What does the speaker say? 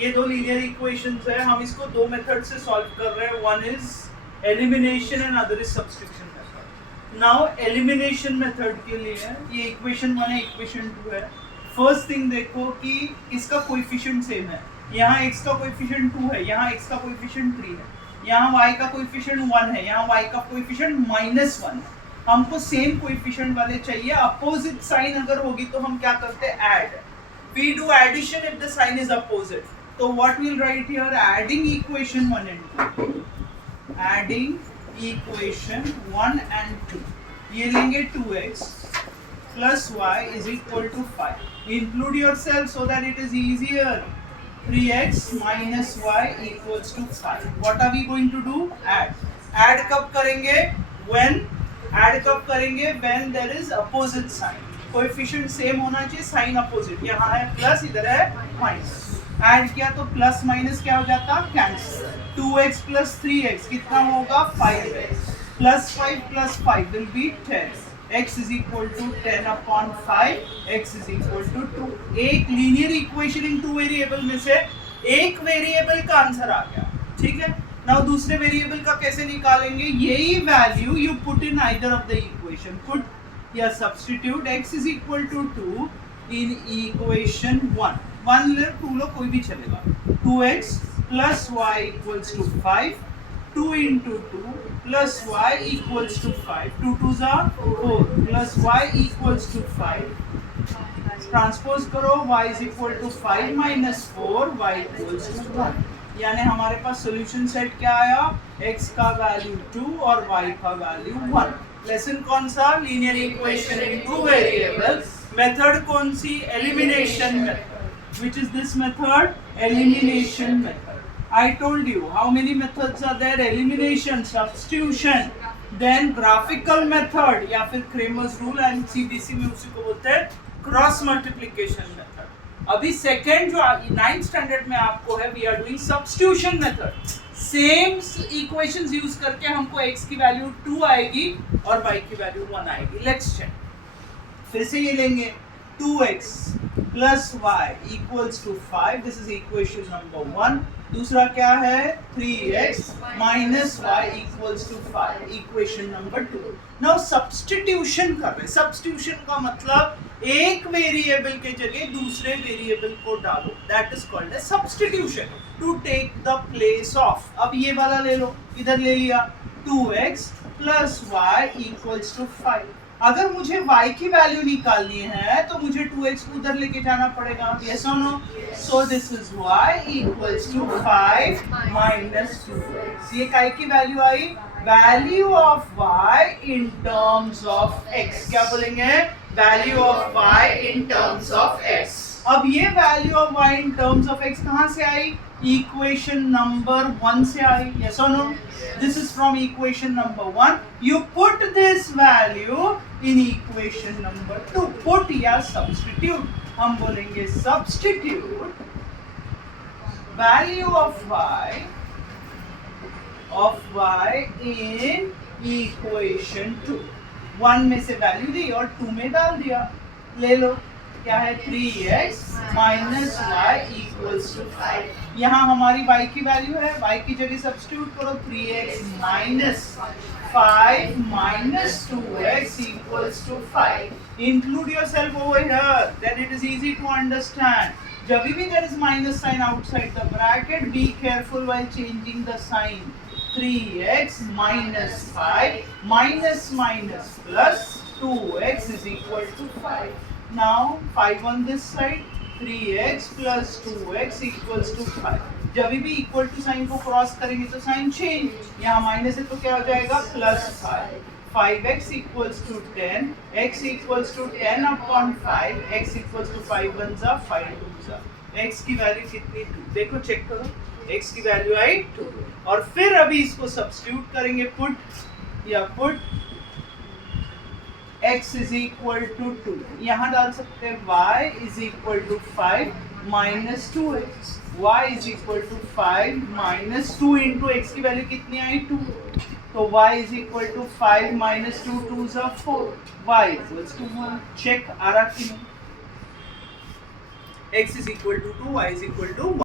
ये दो linear equations है, हम इसको दो मेथड से सॉल्व कर रहे हैं. One is elimination and other is substitution method. Now elimination method के लिए ये इक्वेशन 1 है, इक्वेशन 2 है. फर्स्ट थिंग देखो कि इसका कोएफिशिएंट सेम है. यहाँ x का कोएफिशिएंट 2 है, यहाँ x का कोएफिशिएंट 3 है, यहाँ y का कोएफिशिएंट 1 है, यहाँ y का कोएफिशिएंट -1 है. हमको सेम कोएफिशिएंट वाले चाहिए. अपोजिट साइन अगर होगी तो हम क्या करते हैं, add. We do addition if the sign is opposite. So what we'll write here, adding equation 1 and 2. Adding equation 1 and 2. ये लेंगे 2x plus y is equal to 5. Include yourself so that it is easier. 3x minus y equals to 5. What are we going to do? Add. Add कब करेंगे? When? Add कब करेंगे? When there is opposite sign. Coefficient same होना चाहिए, sign opposite. यहाँ है plus, इधर है माइनस. ऐड किया तो प्लस माइनस क्या हो जाता, कैंसिल. 2x प्लस 3x कितना होगा, 5x. Plus 5 plus 5 will be 10. x is equal to 10 upon 5. x is equal to 2. एक linear equation in two variable में से एक वेरिएबल का आंसर आ गया. ठीक है. नाउ दूसरे वेरिएबल का कैसे निकालेंगे, यही value you put in either of the equation. Put या substitute x is equal to 2 in equation 1. 1 ले 2 लो, कोई भी चलेगा. 2x plus y equals to 5. 2 into 2 plus y equals to 5. 2 2s are 4 plus y equals to 5. Transpose करो, y is equal to 5 minus 4, y equals to 1. यानी हमारे पास solution set क्या आया, x का वैल्यू 2 और y का वैल्यू 1. लेसन कौन सा, linear equation in two variables. Method कौन सी, elimination method. Which is this method, elimination method. I told you how many methods are there, elimination, substitution, then graphical method या फिर Cramer's rule, and CBC में उसी को बोलते हैं cross multiplication method. अभी सेकंड जो 9th स्टैंडर्ड में आपको है, we are doing substitution method. Same equations use करके हमको x की वैल्यू 2 आएगी और y की वैल्यू 1 आएगी. Let's check. फिर से ये लेंगे 2x plus y equals to 5. This is equation number 1. दूसरा क्या है, 3x minus y equals to 5, equation number 2. Now substitution कर रहे हैं. सब्स्टिट्यूशन का मतलब एक वेरिएबल के जगह दूसरे वेरिएबल को डालो. That is called as substitution, to take the place of. अब ये वाला ले लो, इधर ले लिया 2x plus y equals to 5. अगर मुझे y की वैल्यू निकालनी है तो मुझे 2x को उधर लेके जाना पड़ेगा. यस और no. So this is y equals to 5 minus 2x. ये काय की वैल्यू आई, value of y in terms of x. क्या बोलेंगे, value of y in terms of x. अब ये value of y in terms of x कहाँ से आई, इक्वेशन नंबर 1 से आई. यस और no. This is from equation number 1. You put this value in equation number 2. Put या substitute. हम बोलेंगे substitute value of y in equation 2. 1 में से वैल्यू दी और 2 में डाल दिया. ले लो, क्या है, 3x minus y equals to 5. यहाँ हमारी y की वैल्यू है, y की जगह सब्स्टिट्यूट करो. 3x minus 5 minus 2x equals to 5. Include yourself over here, then it is easy to understand. जब भी there is minus sign outside the bracket, be careful while changing the sign. 3x minus 5 minus minus plus 2x is equal to 5. Now 5 on this side, 3x plus 2x equals to 5. जब भी equal to sign को cross करेंगे तो sign change. यहाँ minus है तो क्या हो जाएगा, plus 5. 5x equals to 10, x equals to 10 upon 5, x equals to 5 1 जा 5 2 जा. x की वैल्यू कितनी, 2. देखो चेक करो, x की वैल्यू आई 2. और फिर अभी इसको सब्स्टिट्यूट करेंगे. Put x is equal to 2. यहाँ डाल सकते हैं y is equal to 5 minus 2x. y is equal to 5 minus 2 into x की वैल्यू कितनी आई, 2. तो y is equal to 5 minus 2 2s are 4. y equals to 1. Check आ रहा कि नहीं. x is equal to 2, y is equal to 1.